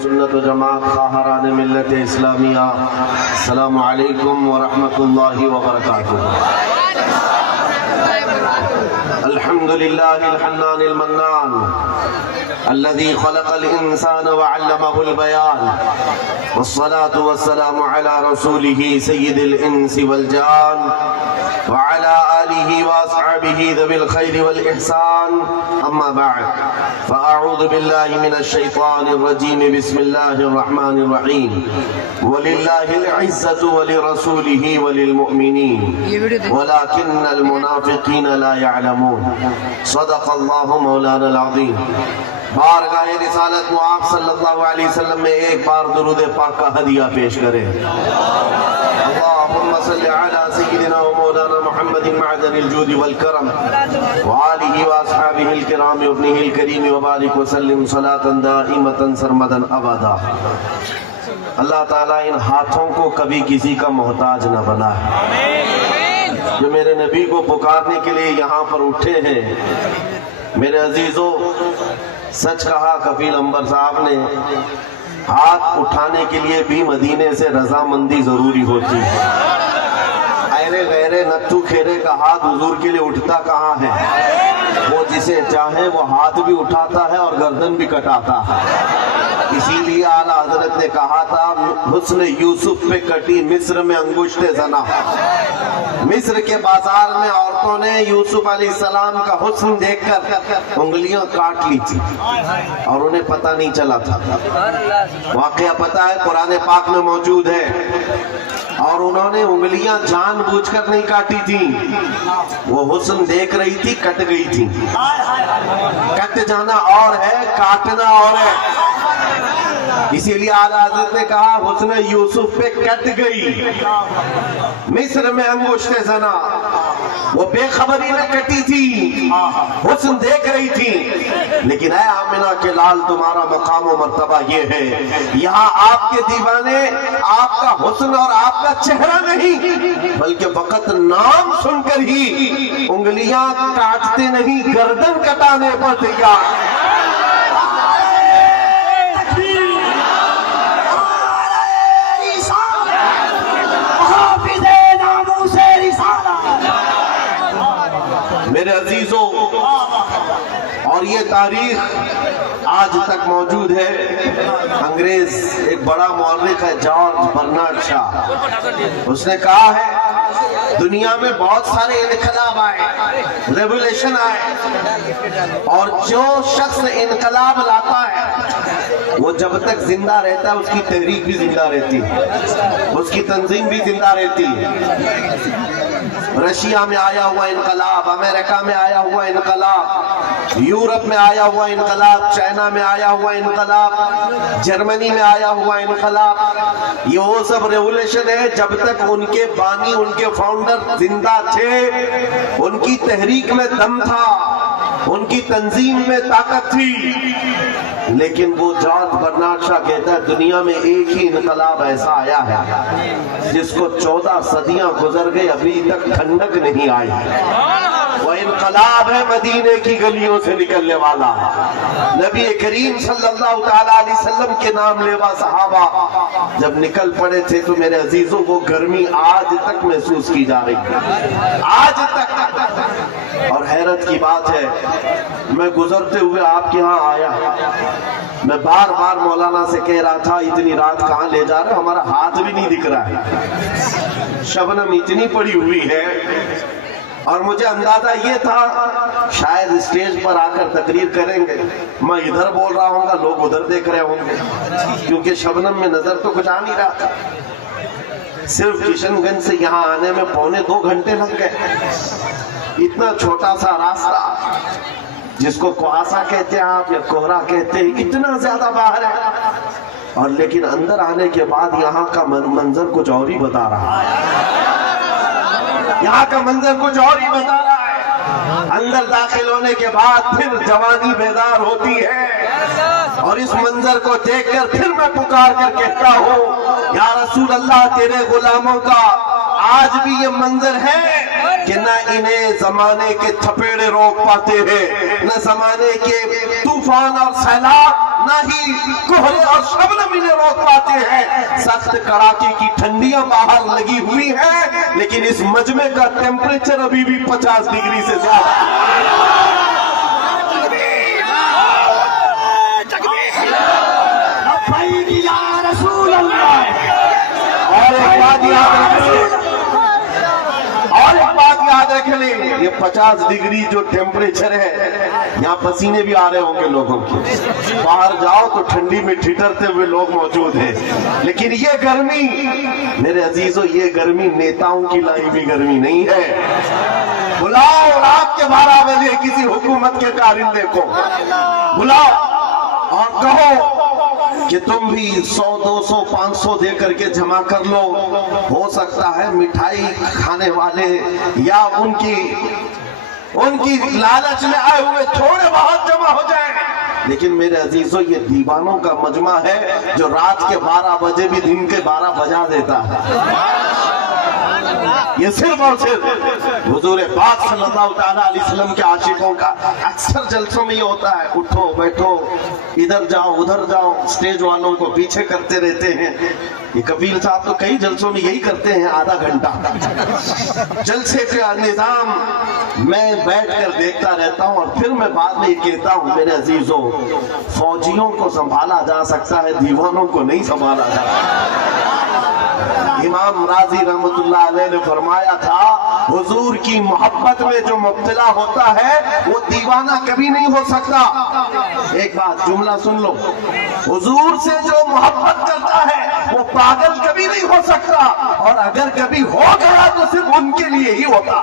سنت و جماعت خواہران ملت اسلامیہ، السلام علیکم ورحمۃ اللہ وبرکاتہ۔ الحمد للہ الحنان المنان الذي خلق الإنسان وعلمه البيان، والصلاة والسلام على رسوله سيد الإنس والجان وعلى آله وأصحابه ذوي الخير والإحسان، أما بعد فأعوذ بالله من الشيطان الرجيم، بسم الله الرحمن الرحيم، ولله العزة ولرسوله وللمؤمنين ولكن المنافقين لا يعلمون، صدق الله مولانا العظيم۔ بارگاہ رسالت آپ صلی اللہ علیہ وسلم میں ایک بار درود پاک کا ہدیہ پیش کریں۔ اللہم صلی علی سیدنا و مولانا محمد معدن الجود والکرم وآلہ واصحابہ الکرام وابنہ الکریم وبارک وسلم صلاة دائمتا سرمدا ابدا۔ اللہ تعالیٰ ان ہاتھوں کو کبھی کسی کا محتاج نہ بنائے، جو میرے نبی کو پکارنے کے لیے یہاں پر اٹھے ہیں۔ میرے عزیزوں، سچ کہا کفیل انور صاحب نے، ہاتھ اٹھانے کے لیے بھی مدینے سے رضامندی ضروری ہوتی ہے۔ ایرے غیرے نتھو کھیرے کا ہاتھ حضور کے لیے اٹھتا کہاں ہے؟ وہ جسے چاہے وہ ہاتھ بھی اٹھاتا ہے اور گردن بھی کٹاتا ہے۔ اسی لیے اعلیٰ حضرت نے کہا تھا، حسن یوسف پہ کٹی مصر میں انگشت زنا۔ مصر کے بازار میں عورتوں نے یوسف علیہ السلام کا حسن دیکھ کر انگلیاں کاٹ لی تھی اور انہیں پتہ نہیں چلا تھا۔ واقعہ پتہ ہے، قرآن پاک میں موجود ہے، اور انہوں نے انگلیاں جان بوجھ کر نہیں کاٹی تھی، وہ حسن دیکھ رہی تھی، کٹ گئی تھی۔ کٹ جانا اور ہے، کاٹنا اور ہے۔ اسی لیے اعلیٰ حضرت نے کہا، حسن یوسف پہ کٹ گئی مصر میں انگشت زنا۔ وہ بے خبری میں کٹی تھی، حسن دیکھ رہی تھی، لیکن اے آمنہ کے لال، تمہارا مقام و مرتبہ یہ ہے، یہاں آپ کے دیوانے آپ کا حسن اور آپ کا چہرہ نہیں، بلکہ فقط نام سن کر ہی انگلیاں کاٹتے نہیں، گردن کٹانے پر تیار۔ میرے عزیزوں، اور یہ تاریخ آج تک موجود ہے۔ انگریز ایک بڑا مورخ ہے، جارج برنارڈ شاہ، اس نے کہا ہے، دنیا میں بہت سارے انقلاب آئے، ریولیشن آئے، اور جو شخص انقلاب لاتا ہے وہ جب تک زندہ رہتا ہے اس کی تحریک بھی زندہ رہتی ہے، اس کی تنظیم بھی زندہ رہتی ہے۔ رشیا میں آیا ہوا انقلاب، امریکہ میں آیا ہوا انقلاب، یورپ میں آیا ہوا انقلاب، چائنا میں آیا ہوا انقلاب، جرمنی میں آیا ہوا انقلاب، یہ وہ سب ریولیشن ہے جب تک ان کے بانی، ان کے فاؤنڈر زندہ تھے، ان کی تحریک میں دم تھا، ان کی تنظیم میں طاقت تھی۔ لیکن وہ جارج برنارڈ شاہ کہتا ہے، دنیا میں ایک ہی انقلاب ایسا آیا ہے جس کو 14 صدیاں گزر گئے، ابھی تک ٹھنڈک نہیں آئی۔ وہ انقلاب ہے مدینے کی گلیوں سے نکلنے والا۔ نبی کریم صلی اللہ تعالیٰ علیہ وسلم کے نام لیوا صحابہ جب نکل پڑے تھے تو میرے عزیزوں، وہ گرمی آج تک محسوس کی جا رہی ہے، آج تک۔ اور حیرت کی بات ہے، میں گزرتے ہوئے آپ کے ہاں آیا، میں بار بار مولانا سے کہہ رہا تھا، اتنی رات کہاں لے جا رہے، ہمارا ہاتھ بھی نہیں دکھ رہا ہے، شبنم اتنی پڑی ہوئی ہے۔ اور مجھے اندازہ یہ تھا شاید اسٹیج پر آ کر تقریر کریں گے، میں ادھر بول رہا ہوں گا، لوگ ادھر دیکھ رہے ہوں گے، کیونکہ شبنم میں نظر تو کچھ آ نہیں رہا۔ صرف کشن گنج سے یہاں آنے میں 2.25 گھنٹے لگ گئے۔ اتنا چھوٹا سا راستہ جس کو کوہاسا کہتے ہیں آپ یا کوہرا کہتے ہیں، اتنا زیادہ باہر ہے، اور لیکن اندر آنے کے بعد یہاں کا منظر کچھ اور ہی بتا رہا ہے، یہاں کا منظر کچھ اور ہی بتا رہا ہے۔ اندر داخل ہونے کے بعد پھر جوانی بیدار ہوتی ہے، اور اس منظر کو دیکھ کر پھر میں پکار کر کہتا ہوں، یا رسول اللہ، تیرے غلاموں کا آج بھی یہ منظر ہے کہ نہ انہیں زمانے کے تھپیڑے روک پاتے ہیں، نہ زمانے کے طوفان اور سیلاب، نہ ہی کوہرے اور شبنم انہیں روک پاتے ہیں. سخت کڑاکے کی ٹھنڈیاں باہر لگی ہوئی ہیں لیکن اس مجمع کا ٹیمپریچر ابھی بھی 50 ڈگری سے زیادہ ہے. اور ایک بات یاد رکھ لیں, یہ 50 ڈگری جو ٹیمپریچر ہے, یہاں پسینے بھی آ رہے ہوں گے لوگوں کے. باہر جاؤ تو ٹھنڈی میں ٹھٹرتے ہوئے لوگ موجود ہیں, لیکن یہ گرمی میرے عزیزو, یہ گرمی نیتاؤں کی لائی ہوئی گرمی نہیں ہے. بلاؤ رات کے 12 بجے کسی حکومت کے کارندے کو, بلاؤ اور کہو کہ تم بھی 100 200 500 دے کر کے جمع کر لو. ہو سکتا ہے مٹھائی کھانے والے یا ان کی لالچ میں آئے ہوئے تھوڑے بہت جمع ہو جائیں, لیکن میرے عزیزو یہ دیوانوں کا مجمع ہے جو رات کے 12 بجے بھی دن کے 12 بجا دیتا ہے. یہ صرف اور صرف حضور پاک صلی اللہ علیہ وسلم کے عاشقوں کا اکثر جلسوں میں یہ ہوتا ہے, اٹھو بیٹھو ادھر جاؤ ادھر جاؤ, سٹیج والوں کو پیچھے کرتے رہتے ہیں. یہ کفیل صاحب تو کئی جلسوں میں یہی کرتے ہیں, آدھا گھنٹہ جلسے کا نظام میں بیٹھ کر دیکھتا رہتا ہوں, اور پھر میں بعد میں یہ کہتا ہوں میرے عزیزو, فوجیوں کو سنبھالا جا سکتا ہے, دیوانوں کو نہیں سنبھالا جا سکتا. امام راضی رحمت اللہ علیہ نے فرمایا تھا, حضور کی محبت میں جو مبتلا ہوتا ہے وہ دیوانہ کبھی نہیں ہو سکتا. ایک بات جملہ سن لو, حضور سے جو محبت کرتا ہے وہ پاگل کبھی نہیں ہو سکتا, اور اگر کبھی ہو گیا تو صرف ان کے لیے ہی ہوتا,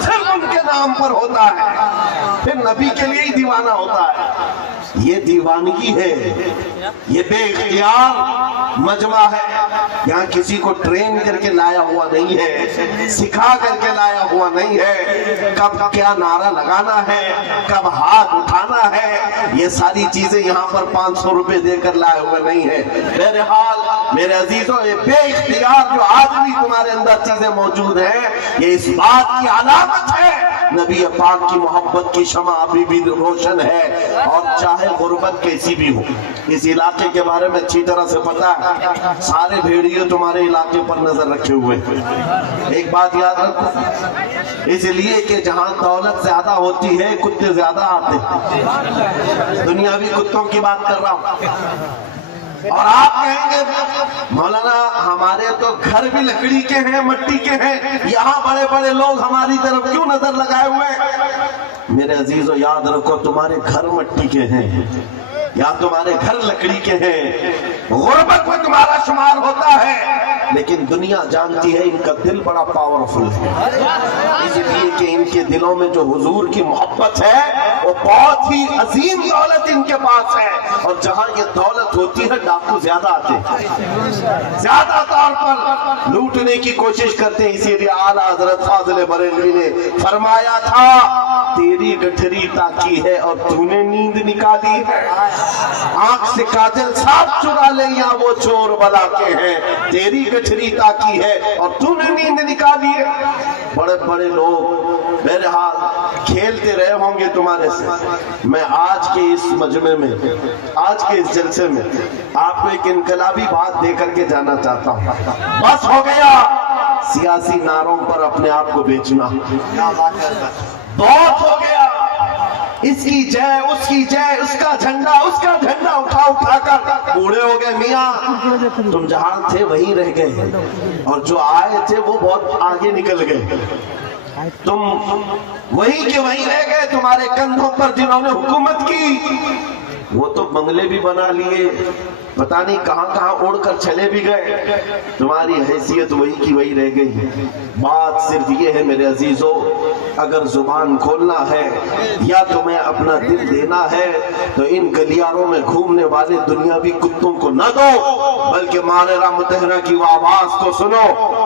صرف ان کے نام پر ہوتا ہے, پھر نبی کے لیے ہی دیوانہ ہوتا ہے. یہ دیوانگی ہے, یہ بے اختیار مجمع ہے. یہاں کسی کو ٹرین کر کے لایا ہوا نہیں ہے, سکھا کر کے لایا ہوا نہیں ہے, کب کیا نعرہ لگانا ہے, کب ہاتھ اٹھانا ہے, یہ ساری چیزیں یہاں پر 500 روپے دے کر لائے ہوئے نہیں ہے. بہرحال میرے عزیزوں, یہ بے اختیار جو آج بھی تمہارے اندر چیزیں موجود ہیں, یہ اس بات کی علامت ہے نبی پاک کی محبت کی شمع ابھی بھی روشن ہے. اور چاہے غربت کیسی بھی ہو, اس علاقے کے بارے میں اچھی طرح سے پتا ہے, سارے بھیڑیے تمہارے علاقے پر نظر رکھے ہوئے. ایک بات یاد رکھو, اس لیے کہ جہاں دولت زیادہ ہوتی ہے کتے زیادہ آتے ہیں. دنیاوی کتوں کی بات کر رہا ہوں. اور آپ کہیں گے مولانا ہمارے تو گھر بھی لکڑی کے ہیں, مٹی کے ہیں, یہاں بڑے بڑے لوگ ہماری طرف کیوں نظر لگائے ہوئے؟ میرے عزیزو یاد رکھو, تمہارے گھر مٹی کے ہیں یا تمہارے گھر لکڑی کے ہیں, غربت میں تمہارا شمار ہوتا ہے, لیکن دنیا جانتی ہے ان کا دل بڑا پاورفل ہے, اس لیے کہ ان کے دلوں میں جو حضور کی محبت ہے وہ بہت ہی عظیم دولت ان کے پاس ہے. اور جہاں یہ دولت ہوتی ہے ڈاکو زیادہ آتے ہیں, زیادہ طور پر لوٹنے کی کوشش کرتے ہیں. اسی لیے اعلیٰ حضرت فاضل بریلوی نے فرمایا تھا, تیری گٹھری تاکی ہے اور تو نے نیند نکالی ہے, آنکھ سے کاجل صاف چرا لے یا وہ چور بلا کے ہیں, تیری گٹھری تاکی ہے اور تو نے نیند نکالی ہے. بڑے بڑے لوگ بہرحال کھیلتے رہے ہوں گے تمہارے سے. میں آج کے اس مجمع میں, آج کے اس جلسے میں آپ کو ایک انقلابی بات دے کر کے جانا چاہتا ہوں. بس ہو گیا سیاسی نعروں پر اپنے آپ کو بیچنا, بہت ہو گیا. اس کی جے, اس کی جے, اس کا جھنڈا اٹھا کر بوڑھے ہو گئے. میاں تم جہاں تھے وہیں رہ گئے, اور جو آئے تھے وہ بہت آگے نکل گئے. تم وہیں کے وہیں رہ گئے. تمہارے کندھوں پر جنہوں نے حکومت کی وہ تو بنگلے بھی بنا لیے, پتہ نہیں کہاں کہاں اڑ کر چلے بھی گئے. تمہاری حیثیت وہی کی وہی رہ گئی. بات صرف یہ ہے میرے عزیزو, اگر زبان کھولنا ہے یا تمہیں اپنا دل دینا ہے تو ان گلیاروں میں گھومنے والے دنیاوی کتوں کو نہ دو, بلکہ مانرہ متحرہ کی وہ آواز کو سنو.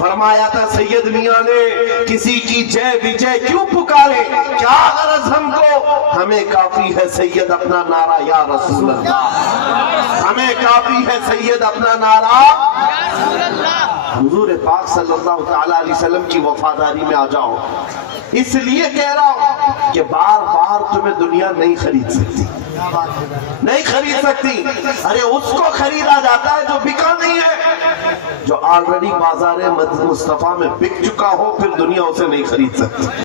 فرمایا تھا سید میاں نے, کسی کی جے وجے کیوں پکارے, کیا غرض ہم کو, ہمیں کافی ہے سید اپنا نعرہ یا رسول اللہ, ہمیں کافی ہے سید اپنا نعرہ. حضور پاک صلی اللہ تعالی علیہ وسلم کی وفاداری میں آ جاؤ. اس لیے کہہ رہا ہوں کہ بار بار تمہیں دنیا نہیں خرید سکتی. نہیں خرید سکتی. ارے اس کو خریدا جاتا ہے جو بکا نہیں ہے. جو آلریڈی بازار مصطفیٰ میں بک چکا ہو پھر دنیا اسے نہیں خرید سکتی.